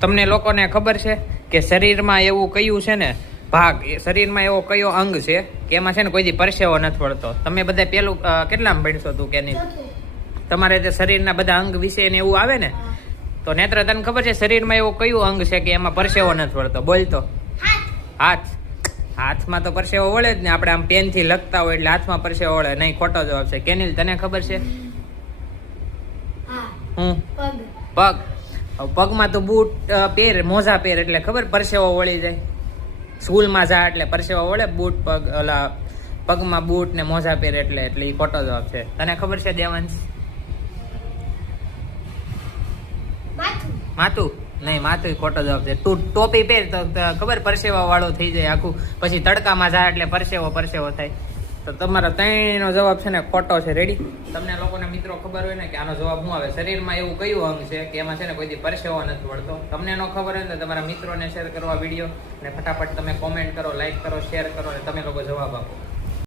તમને લોકોને ખબર છે કે શરીરમાં એવું કયું છે ને ભાગ શરીરમાં એવો કયો અંગ છે કે એમાં છે ને કોઈ દી પરસેવો નથી વળતો તમે બધા પેલું કેટલામાં ભણશો તું કે નહીં? તમારે જે શરીરના બધા અંગ વિશે ને એવું આવે ને? તો નેત્ર તને ખબર છે શરીરમાં એવો કયું અંગ છે કે એમાં પરસેવો નથી વળતો બોલ તો. હાથ. હાથમાં તો પરસેવો વળે જ ને આપણે આમ પેનથી લખતા હોય એટલે હાથમાં પરસેવો વળે નહીં ખોટો જવાબ છે. કેનિલ તને ખબર છે? હું. પગ. પગમાં તો બૂટ પહેર મોજા પહેર એટલે ખબર? પરસેવો વળી જાય. સ્કૂલમાં જા એટલે પરસેવો વળે બૂટ પગ ઓલા પગમાં બૂટ ને મોજા પહેર એટલે એટલે એ ખોટો જવાબ છે. તને ખબર છે દેવાંશ? માથું. નહીં માથું ખોટો જવાબ છે. તું ટોપી પહેર તો ખબર? પરસેવા વાળો થઈ જાય આખું. પછી તડકામાં જાય એટલે પરસેવો પરસેવો થાય. તો તમારા ત્રણનો જવાબ છે ને ખોટો છે. રેડી તમને લોકોને મિત્રો ખબર હોય ને કે આનો જવાબ શું આવે? શરીરમાં એવું કયું અંગ છે કે એમાં છે ને કોઈ દી પરસેવો નથી વળતો? તમને ન ખબર હોય ને તમારા મિત્રોને શેર કરવા વીડિયો અને ફટાફટ તમે કોમેન્ટ કરો લાઈક કરો શેર કરો અને તમે લોકો જવાબ આપો.